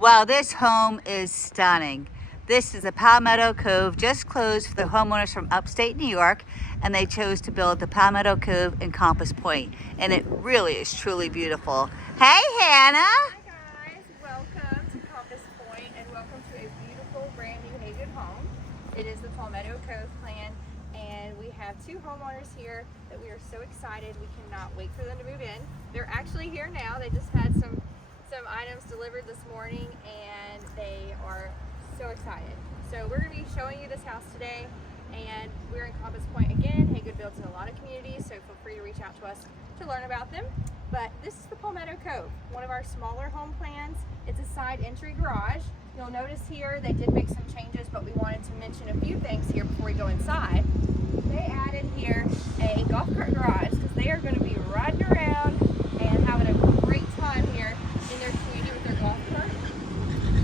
Wow, this home is stunning. This is a Palmetto Cove, just closed for the homeowners from upstate New York, and they chose to build the Palmetto Cove in Compass Point, and it really is truly beautiful. Hey, Hannah. Hi guys, welcome to Compass Point and welcome to a beautiful brand new Haygood home. It is the Palmetto Cove plan, and we have two homeowners here that we are so excited. We cannot wait for them to move in. They're actually here now. They just had some items delivered this morning and they are so excited. So we're going to be showing you this house today, and we're in Compass Point again. Haygood builds in a lot of communities, so feel free to reach out to us to learn about them. But this is the Palmetto Cove, one of our smaller home plans. It's a side entry garage. You'll notice here they did make some changes, but we wanted to mention a few things here before we go inside. They added here a golf cart garage because they are going to be riding around and having a great time here in their community with their golf cart.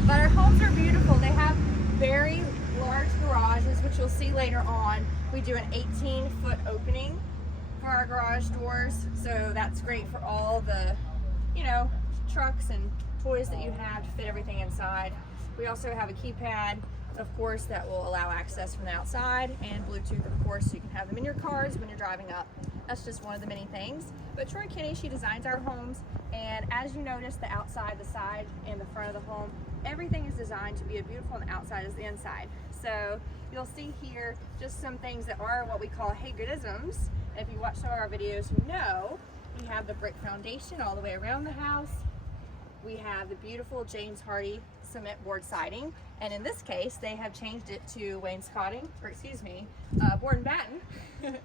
But our homes are beautiful. They have very large garages, which you'll see later on. We do an 18-foot opening for our garage doors, so that's great for all the, trucks and toys that you have to fit everything inside. We also have a keypad, of course, that will allow access from the outside, and Bluetooth, of course, so you can have them in your cars when you're driving up. That's just one of the many things. But Troy Kinney, she designs our homes, and as you notice, the outside, the side, and the front of the home, everything is designed to be as beautiful on the outside as the inside. So you'll see here just some things that are what we call Haygoodisms. If you watch some of our videos, you know we have the brick foundation all the way around the house. We have the beautiful James Hardy cement board siding, and in this case they have changed it to wainscoting, or board and batten.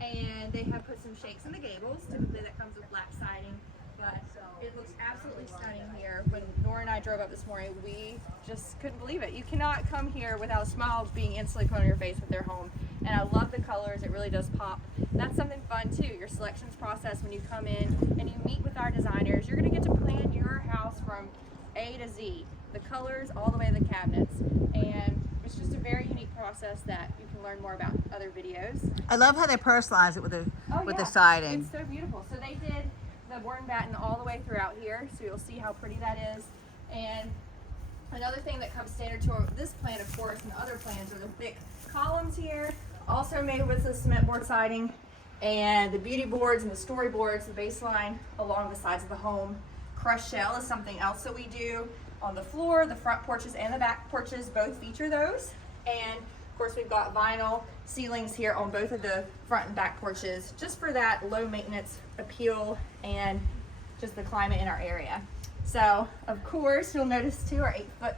And they have put some shakes in the gables. Typically that comes with black siding, but it looks absolutely stunning here. When Nora and I drove up this morning, we just couldn't believe it. You cannot come here without a smile being instantly put on your face with their home. And I love the colors, it really does pop. That's something fun too, your selections process when you come in and you meet with our designers. You're gonna get to plan your house from A to Z, the colors all the way to the cabinets. And it's just a very unique process that you can learn more about in other videos. I love how they personalize it with the siding. It's so beautiful. So they did the board and batten all the way throughout here, so you'll see how pretty that is. And another thing that comes standard to this plan, of course, and other plans are the thick columns here, also made with the cement board siding, and the beauty boards and the storyboards, the baseline along the sides of the home. Crushed shell is something else that we do on the floor. The front porches and the back porches both feature those. And of course we've got vinyl ceilings here on both of the front and back porches, just for that low maintenance appeal and just the climate in our area. So of course you'll notice too our 8-foot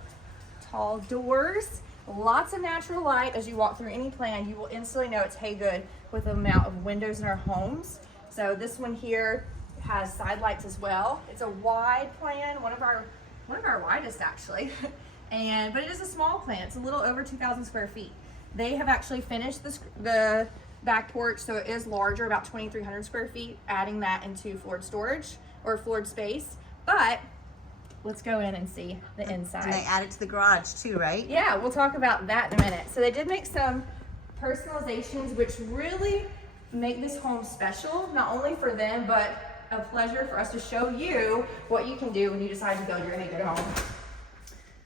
tall doors. Lots of natural light. As you walk through any plan, you will instantly know it's Haygood with the amount of windows in our homes. So this one here has side lights as well. It's a wide plan, one of our widest actually. But it is a small plan. It's a little over 2,000 square feet. They have actually finished the back porch, so it is larger, about 2,300 square feet, adding that into floored storage or floored space. But let's go in and see the inside. And they added to the garage too, right? Yeah, we'll talk about that in a minute. So they did make some personalizations which really make this home special, not only for them, but a pleasure for us to show you what you can do when you decide to build your Haygood home.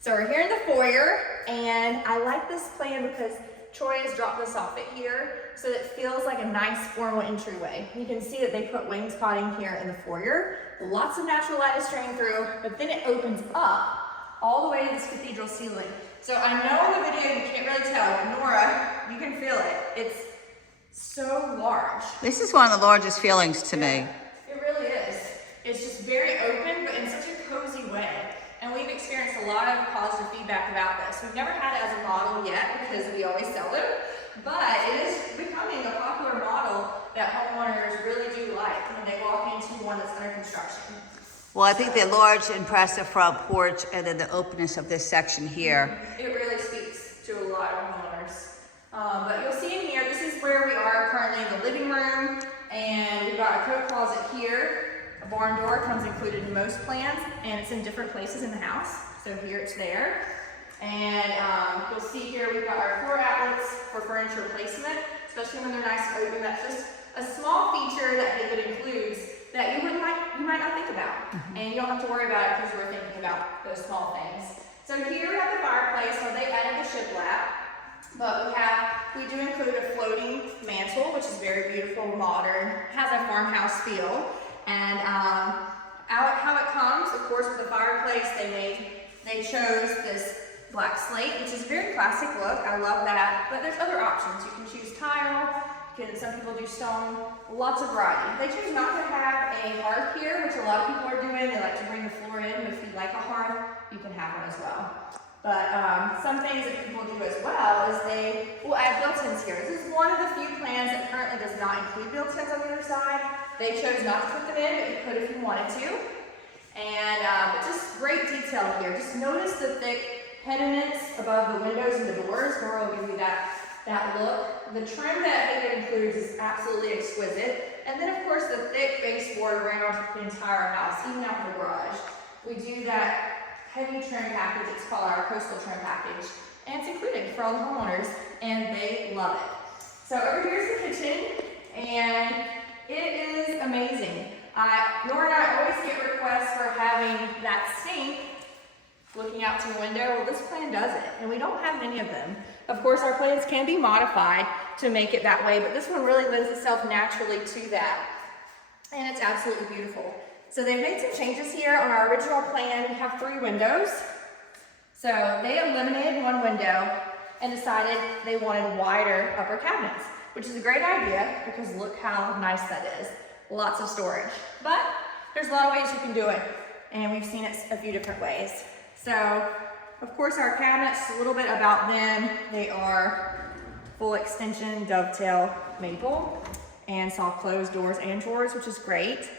So we're here in the foyer, and I like this plan because Troy has dropped this off at here so that it feels like a nice formal entryway. You can see that they put wainscoting here in the foyer. Lots of natural light is streaming through, but then it opens up all the way to this cathedral ceiling. So I know in the video you can't really tell, but Nora, you can feel it. It's so large. This is one of the largest feelings to me. It really is. It's just very open, but in such a cozy way. And we've experienced a lot of positive feedback about this. We've never had it as a model yet because we always sell them, but it is becoming a popular model that homeowners really do like when they walk into one that's under construction. Well, I think the large, impressive front porch and then the openness of this section here. It really speaks to a lot of homeowners. But you'll see in here, this is where we are currently in the living room, and we've got a coat closet here. A barn door comes included in most plans, and it's in different places in the house. So here it's there. And you'll see here we've got our 4 outlets for furniture placement, especially when they're nice and open. That's just a small feature that Haygood includes that you might not think about. And you don't have to worry about it because you were thinking about those small things. So here we have the fireplace where they added the shiplap. But we do include a floating mantle, which is very beautiful, modern, has a farmhouse feel. And how it comes, of course, with the fireplace, they chose this black slate, which is a very classic look. I love that. But there's other options. You can choose tile. Some people do stone. Lots of variety. They choose not to have a hearth here, which a lot of people are doing. They like to bring the floor in. But if you like a hearth, you can have one as well. But some things that people do as well is they will add built-ins here. This is one of the few plans that currently does not include built-ins on the other side. They chose not to put them in, but you could if you wanted to. And but just great detail here. Just notice the thick pediments above the windows and the doors. Nora will give you that look. The trim that it includes is absolutely exquisite. And then of course the thick baseboard around the entire house, even out the garage. We do that heavy trim package. It's called our coastal trim package. And it's included for all the homeowners, and they love it. So over here's the kitchen, and it is amazing. Nora and I always get requests for having that sink looking out to the window. Well, this plan does it, and we don't have many of them. Of course, our plans can be modified to make it that way, but this one really lends itself naturally to that. And it's absolutely beautiful. So they've made some changes here. On our original plan, we have 3 windows. So they eliminated 1 window and decided they wanted wider upper cabinets, which is a great idea because look how nice that is. Lots of storage. But there's a lot of ways you can do it, and we've seen it a few different ways. So, of course, our cabinets, a little bit about them. They are full extension dovetail maple and soft close doors and drawers, which is great.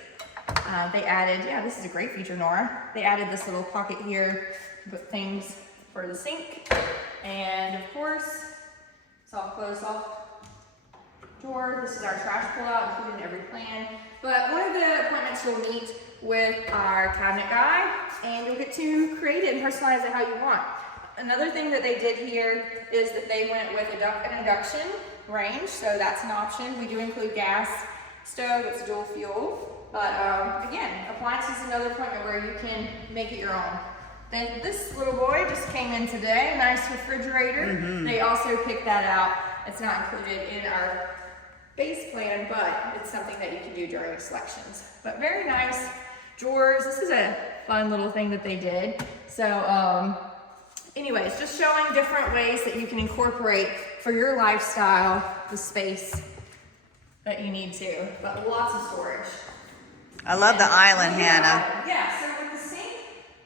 They added, this is a great feature, Nora. They added this little pocket here to put things for the sink. And of course, soft close, soft drawer. This is our trash pull-out, included in every plan. But one of the appointments you'll meet with our cabinet guy, and you'll get to create it and personalize it how you want. Another thing that they did here is that they went with an induction range, so that's an option. We do include gas stove, it's dual fuel. But again, appliances is another appointment where you can make it your own. Then this little boy just came in today, nice refrigerator. They also picked that out. It's not included in our base plan, but it's something that you can do during selections. But very nice drawers. This is a fun little thing that they did. So anyways, just showing different ways that you can incorporate for your lifestyle the space that you need to, but lots of storage. I love the island, Hannah. Yeah, so with the sink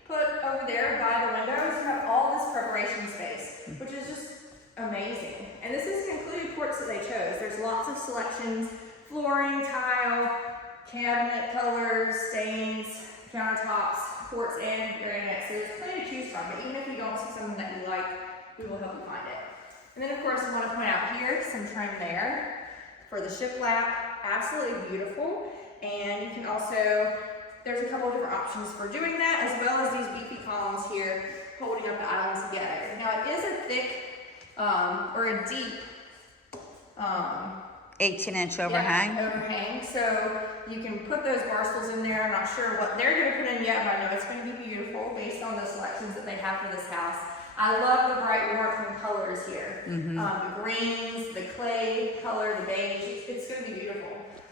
put over there by the windows, you have all this preparation space, which is just amazing. And this is included quartz that they chose. There's lots of selections, flooring, tile, cabinet colors, stains, countertops, quartz and granite. So there's plenty to choose from, but even if you don't see something that you like, we will help you find it. And then of course I want to point out here, some trim there for the shiplap, absolutely beautiful. And you can also, there's a couple of different options for doing that, as well as these beefy columns here holding up the island together. Now it is a thick, or a deep, 18-inch overhang. Yeah, overhang. So you can put those bar stools in there. I'm not sure what they're going to put in yet, but I know it's going to be beautiful based on the selections that they have for this house. I love the bright warmth colors here. The greens, the clay color, the beige. It's going to be beautiful.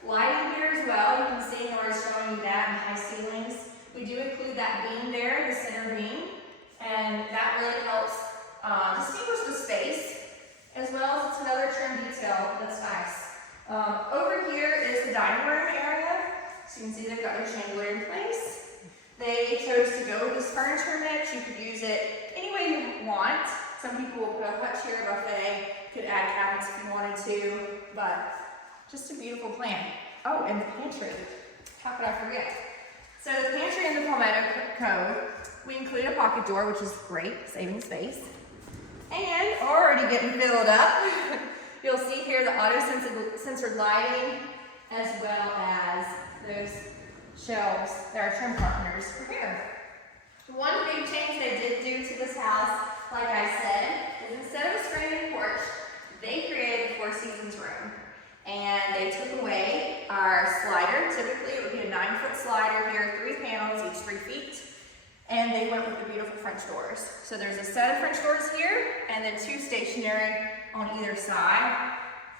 Lighting here as well. You can see Nora's showing you that in high ceilings. We do include that beam there, the center beam, and that really helps distinguish the space, as well as it's another trim detail that's nice. Over here is the dining room area. So you can see they've got their chandelier in place. They chose to go with this furniture mix. You could use it any way you want. Some people will put a hut chair buffet, could add cabinets if you wanted to, but just a beautiful plan. Oh, and the pantry. How could I forget? So the pantry in the Palmetto Cove, we include a pocket door, which is great, saving space. And already getting filled up. You'll see here the auto-sensored lighting, as well as those shelves that our trim partners prepare. One big change they did do to this house, like I said, is instead of a screened porch, they created the Four Seasons room. And they took away our slider. Typically it would be a 9 9-foot slider here, 3 panels, each 3 feet. And they went with the beautiful French doors. So there's a set of French doors here, and then 2 stationary on either side.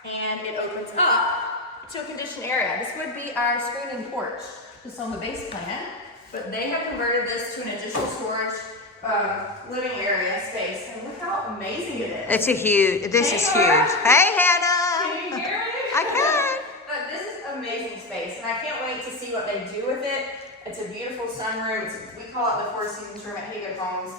And it opens up to a conditioned area. This would be our screened-in porch, just on the base plan. But they have converted this to an additional storage living area space. And look how amazing it is. It's a huge, this is huge. Hey, Hannah. Can you hear me? I can. But this is amazing space, and I can't wait to see what they do with it. It's a beautiful sunroom. We call it the 4 seasons room at Haygood Homes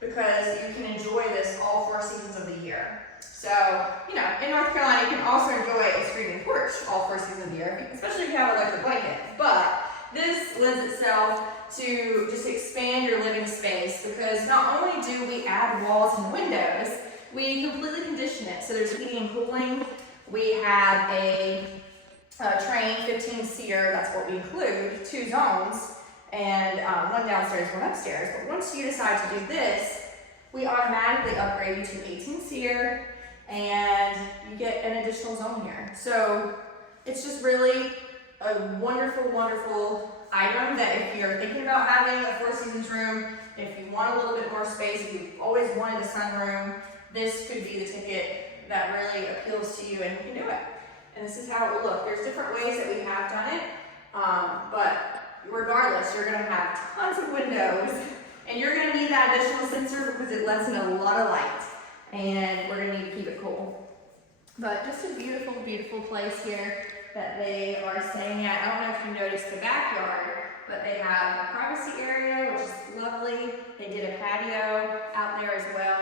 because you can enjoy this all 4 seasons of the year. So, you know, in North Carolina, you can also enjoy a screened-in porch all 4 seasons of the year, especially if you have an electric blanket. But this lends itself to just expand your living space because not only do we add walls and windows, we completely condition it. So there's heating and cooling. We have a train 15-seater, that's what we include, 2 zones, and 1 downstairs, 1 upstairs. But once you decide to do this, we automatically upgrade you to 18-seater, and you get an additional zone here. So it's just really a wonderful, wonderful item that if you're thinking about having a 4 seasons room, if you want a little bit more space, if you've always wanted a sunroom, this could be the ticket that really appeals to you, and you can do it. And this is how it will look. There's different ways that we have done it, but regardless, you're gonna have tons of windows, and you're gonna need that additional sensor because it lets in a lot of light, and we're gonna need to keep it cool. But just a beautiful, beautiful place here that they are staying at. I don't know if you noticed the backyard, but they have a privacy area, which is lovely. They did a patio out there as well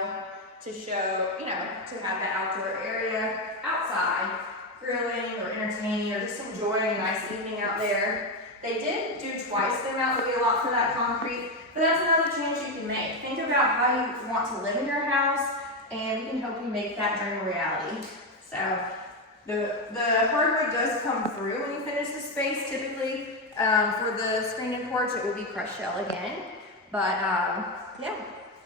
to show, you know, to have that outdoor area outside, grilling or entertaining or just enjoying a nice evening out there. They did do twice the amount, would be a lot for that concrete, but that's another change you can make. Think about how you want to live in your house, and we can help you make that dream a reality. So the hardwood does come through when you finish the space. Typically, for the screened-in porch, it will be crushed shell again. But yeah,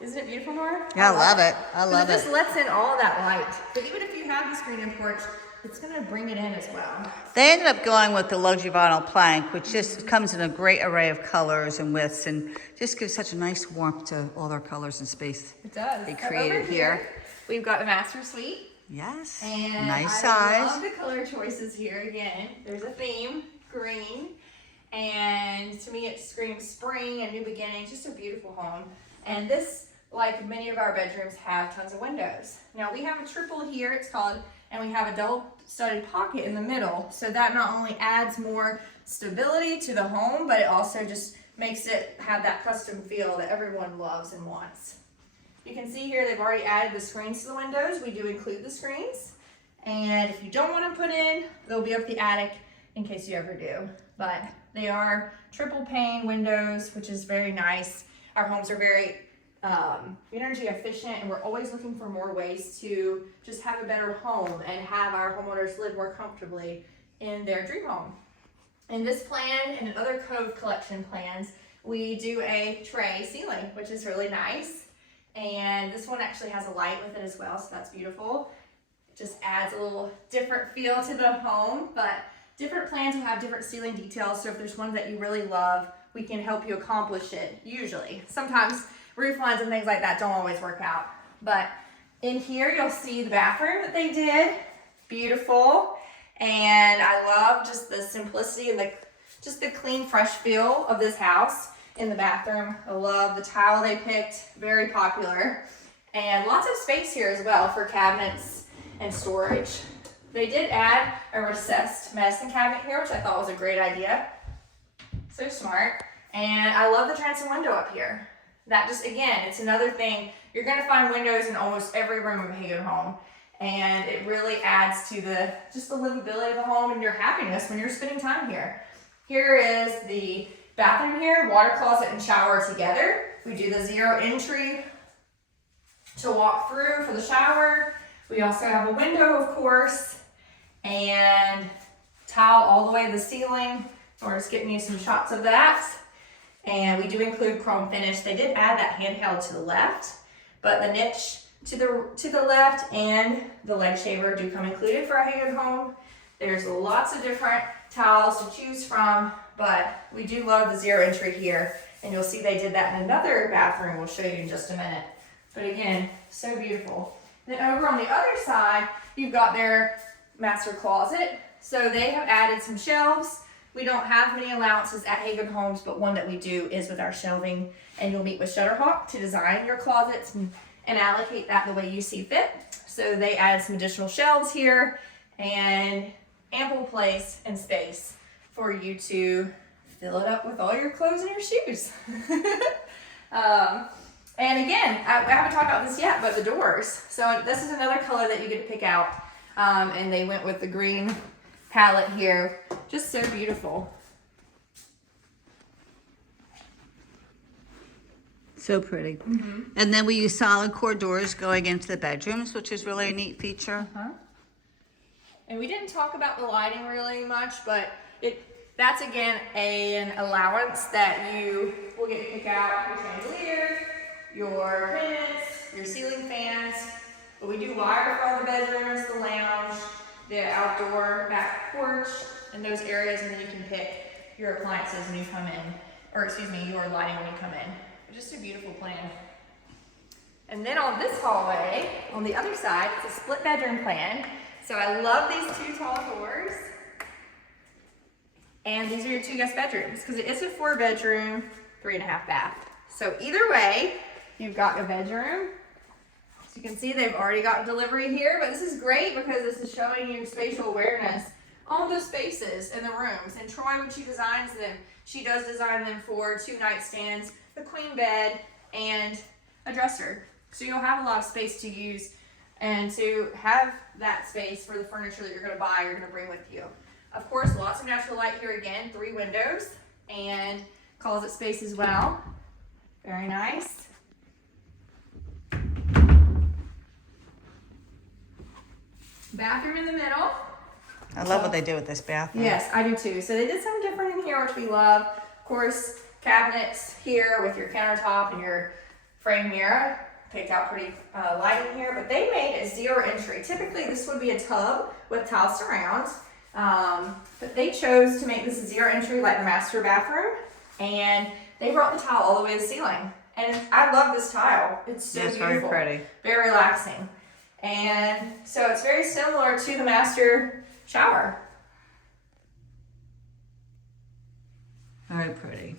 isn't it beautiful, Nora? Yeah, I love it. I love it. It just lets in all that light. But even if you have the screened-in porch, it's gonna bring it in as well. They ended up going with the luxury vinyl plank, which just comes in a great array of colors and widths and just gives such a nice warmth to all their colors and space It does. they created here. We've got the master suite. Yes, And nice I size. love the color choices here again. There's a theme, green. And to me it screams spring and new beginnings, just a beautiful home. And this, like many of our bedrooms, have tons of windows. Now we have a triple here, it's called, and we have a double studded pocket in the middle. So that not only adds more stability to the home, but it also just makes it have that custom feel that everyone loves and wants. You can see here they've already added the screens to the windows. We do include the screens. And if you don't want to put in, they'll be up the attic in case you ever do. But they are triple pane windows, which is very nice. Our homes are very energy efficient, and we're always looking for more ways to just have a better home and have our homeowners live more comfortably in their dream home. In this plan and in other Cove collection plans, we do a tray ceiling, which is really nice. And this one actually has a light with it as well, so that's beautiful. It just adds a little different feel to the home, but different plans will have different ceiling details, so if there's one that you really love, we can help you accomplish it, usually. Sometimes roof lines and things like that don't always work out. But in here, you'll see the bathroom that they did. Beautiful. And I love just the simplicity and just the clean, fresh feel of this house in the bathroom. I love the tile they picked, very popular. And lots of space here as well for cabinets and storage. They did add a recessed medicine cabinet here, which I thought was a great idea. So smart. And I love the transom window up here. That just, again, it's another thing. You're gonna find windows in almost every room of a Haygood home. And it really adds to just the livability of the home and your happiness when you're spending time here. Here is the bathroom here, water closet and shower together. We do the 0 entry to walk through for the shower. We also have a window, of course, and tile all the way to the ceiling. So we're just getting you some shots of that. And we do include chrome finish. They did add that handheld to the left, but the niche to the left and the leg shaver do come included for a Haygood home. There's lots of different towels to choose from, but we do love the zero entry here. And you'll see they did that in another bathroom we'll show you in just a minute. But again, so beautiful. Then over on the other side, you've got their master closet. So they have added some shelves. We don't have many allowances at Hagen Homes, but one that we do is with our shelving. And you'll meet with Shutterhawk to design your closets and allocate that the way you see fit. So they added some additional shelves here and ample place and space for you to fill it up with all your clothes and your shoes. And again, I haven't talked about this yet, but the doors. So this is another color that you get to pick out. And they went with the green palette here. Just so beautiful. So pretty. And then we use solid core doors going into the bedrooms, which is really a neat feature. And we didn't talk about the lighting really much, but that's again an allowance that you will get to pick out your chandelier, your pendants, your ceiling fans. But we do wire for all the bedrooms, the lounge, the outdoor back porch, and those areas, and then you can pick your appliances when you come in, or excuse me, your lighting when you come in. Just a beautiful plan. And then on this hallway, on the other side, it's a split bedroom plan. So I love these two tall doors. And these are your 2 guest bedrooms, because it is a 4-bedroom, 3.5 bath. So either way, you've got your bedroom. So you can see they've already got delivery here, but this is great because this is showing you spatial awareness on the spaces in the rooms. And Troy, when she designs them, she does design them for 2 nightstands, a queen bed, and a dresser. So you'll have a lot of space to use and to have that space for the furniture that you're going to buy, you're going to bring with you. Of course, lots of natural light here again, 3 windows, and closet space as well. Very nice. Bathroom in the middle. I love what they do with this bathroom. Yes, I do too. So they did something different in here, which we love. Of course, cabinets here with your countertop and your frame mirror. Picked out pretty light in here, but they made it 0 entry. Typically, this would be a tub with tile surrounds, but they chose to make this 0 entry like the master bathroom, and they brought the tile all the way to the ceiling. And I love this tile. It's so beautiful. Very pretty. Very relaxing. And so it's very similar to the master shower. Very pretty.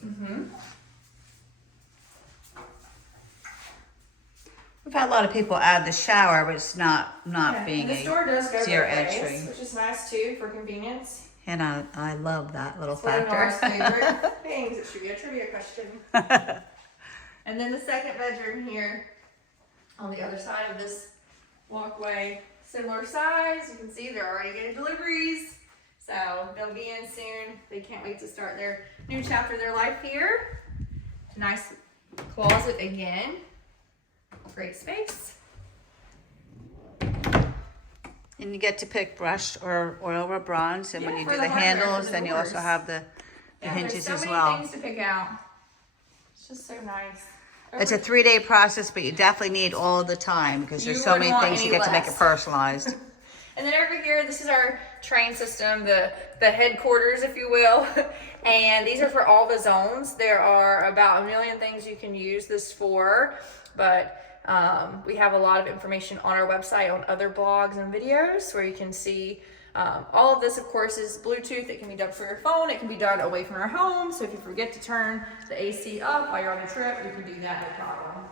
We've had a lot of people add the shower, but it's not being This door does go 0 both ways, entry. which is nice too for convenience. And I love that little It's one of Nora's factor. favorite things. It should be a trivia question. And then the second bedroom here on the other side of this walkway, similar size. You can see they're already getting deliveries. So they'll be in soon. They can't wait to start their new chapter of their life here. Nice closet again. Great space. And you get to pick brushed or oil or bronze. And when Yeah, you for do the the hardware, for handles, the then you also doors. have the hinges there's so as many well. things to pick out. It's just so nice. It's a 3-day process, but you definitely need all the time because there's You so wouldn't many want things you any get to make it less. personalized. And then over here, this is our train system, the headquarters, if you will. And these are for all the zones. There are about 1 million things you can use this for, but we have a lot of information on our website on other blogs and videos where you can see all of this, of course, is Bluetooth. It can be done for your phone. It can be done away from your home. So if you forget to turn the AC up while you're on a trip, you can do that, no problem.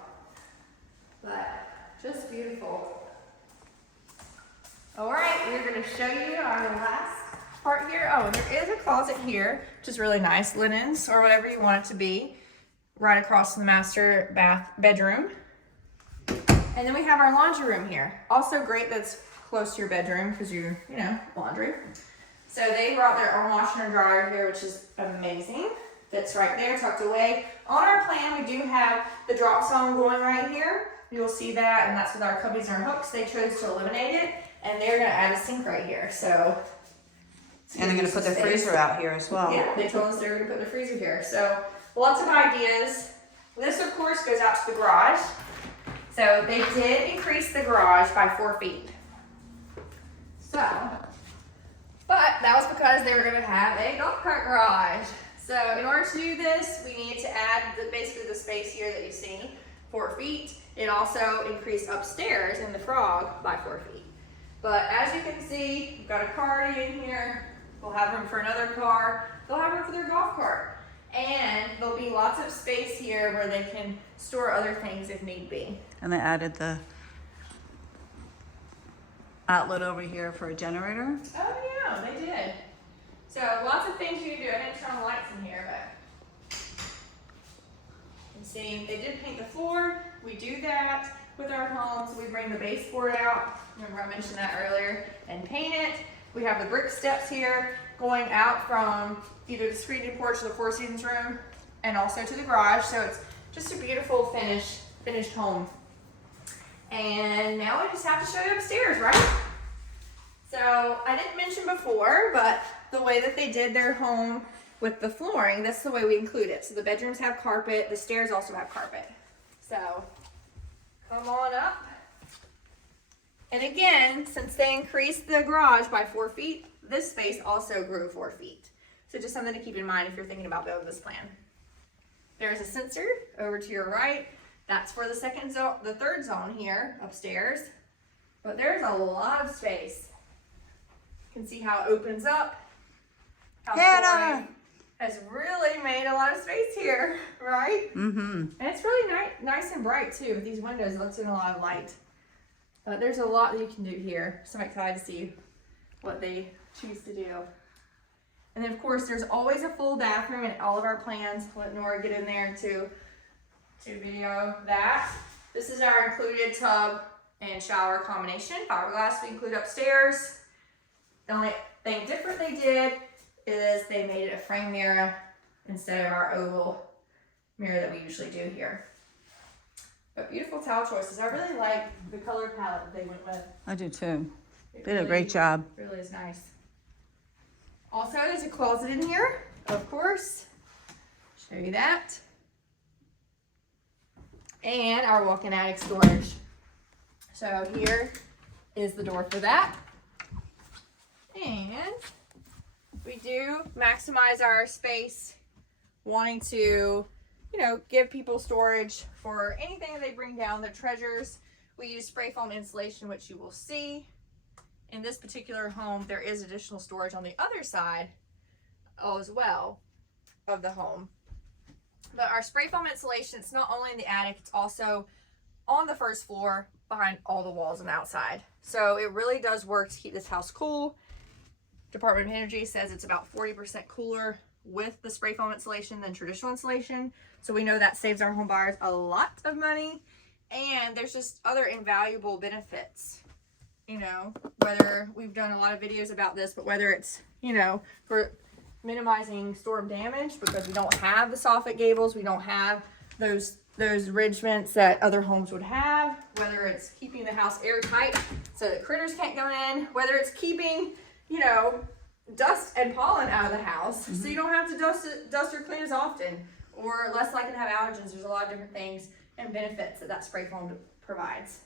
But just beautiful. All right, we're going to show you our last part here. Oh, there is a closet here, which is really nice. Linens or whatever you want it to be, right across from the master bedroom. And then we have our laundry room here. Also great that's close to your bedroom because you know, laundry. So they brought their own washer and dryer here, which is amazing. Fits right there, tucked away. On our plan, we do have the drop zone going right here. You'll see that, and that's with our cubbies and our hooks. They chose to eliminate it, and they're gonna add a sink right here. So, And they're going to put their freezer out here as well. yeah, they told us they were gonna put their freezer here. So lots of ideas. This, of course, goes out to the garage. So they did increase the garage by 4 feet. So, but that was because they were gonna have a golf cart garage. So in order to do this, we need to add basically the space here that you see, 4 feet. It also increased upstairs in the frog by 4 feet. But as you can see, we've got a car in here. We'll have room for another car. They'll have room for their golf cart. And there'll be lots of space here where they can store other things if need be. And they added the outlet over here for a generator. Oh yeah, they did. So lots of things you can do. I didn't turn on the lights in here, but you can see they did paint the floor. We do that with our homes. We bring the baseboard out. Remember I mentioned that earlier, and paint it. We have the brick steps here going out from either the screened-in porch or the Four Seasons room, and also to the garage. So it's just a beautiful finished home. And now I just have to show you upstairs, right? So I didn't mention before, but the way that they did their home with the flooring, that's the way we include it. So the bedrooms have carpet, the stairs also have carpet. So come on up. And again, since they increased the garage by 4 feet, this space also grew 4 feet. So just something to keep in mind if you're thinking about building this plan. There's a sensor over to your right. That's for the third zone here upstairs. But there's a lot of space. You can see how it opens up. How Hannah has really made a lot of space here, right? Mm-hmm. And it's really nice and bright too. With these windows, it lets in a lot of light. But there's a lot that you can do here. So I'm excited to see what they choose to do. And then of course, there's always a full bathroom in all of our plans. Let Nora get in there to video that. This is our included tub and shower combination. Fiberglass we include upstairs. The only thing different they did is they made it a frame mirror instead of our oval mirror that we usually do here. But beautiful towel choices. I really like the color palette that they went with. I do too. It They did a great job. really is nice. Also, there's a closet in here, of course. Show you that. And our walk-in attic storage. So here is the door for that. And we do maximize our space, wanting to, give people storage for anything that they bring down, their treasures. We use spray foam insulation, which you will see. In this particular home, there is additional storage on the other side as well of the home. But our spray foam insulation, it's not only in the attic, it's also on the first floor behind all the walls and outside. So it really does work to keep this house cool. Department of Energy says it's about 40% cooler with the spray foam insulation than traditional insulation. So we know that saves our home buyers a lot of money. And there's just other invaluable benefits. Whether we've done a lot of videos about this, but whether it's, for minimizing storm damage, because we don't have the soffit gables, we don't have those ridge vents that other homes would have, whether it's keeping the house airtight so that critters can't go in, whether it's keeping, dust and pollen out of the house, so you don't have to dust or clean as often, or less likely to have allergens. There's a lot of different things and benefits that spray foam provides.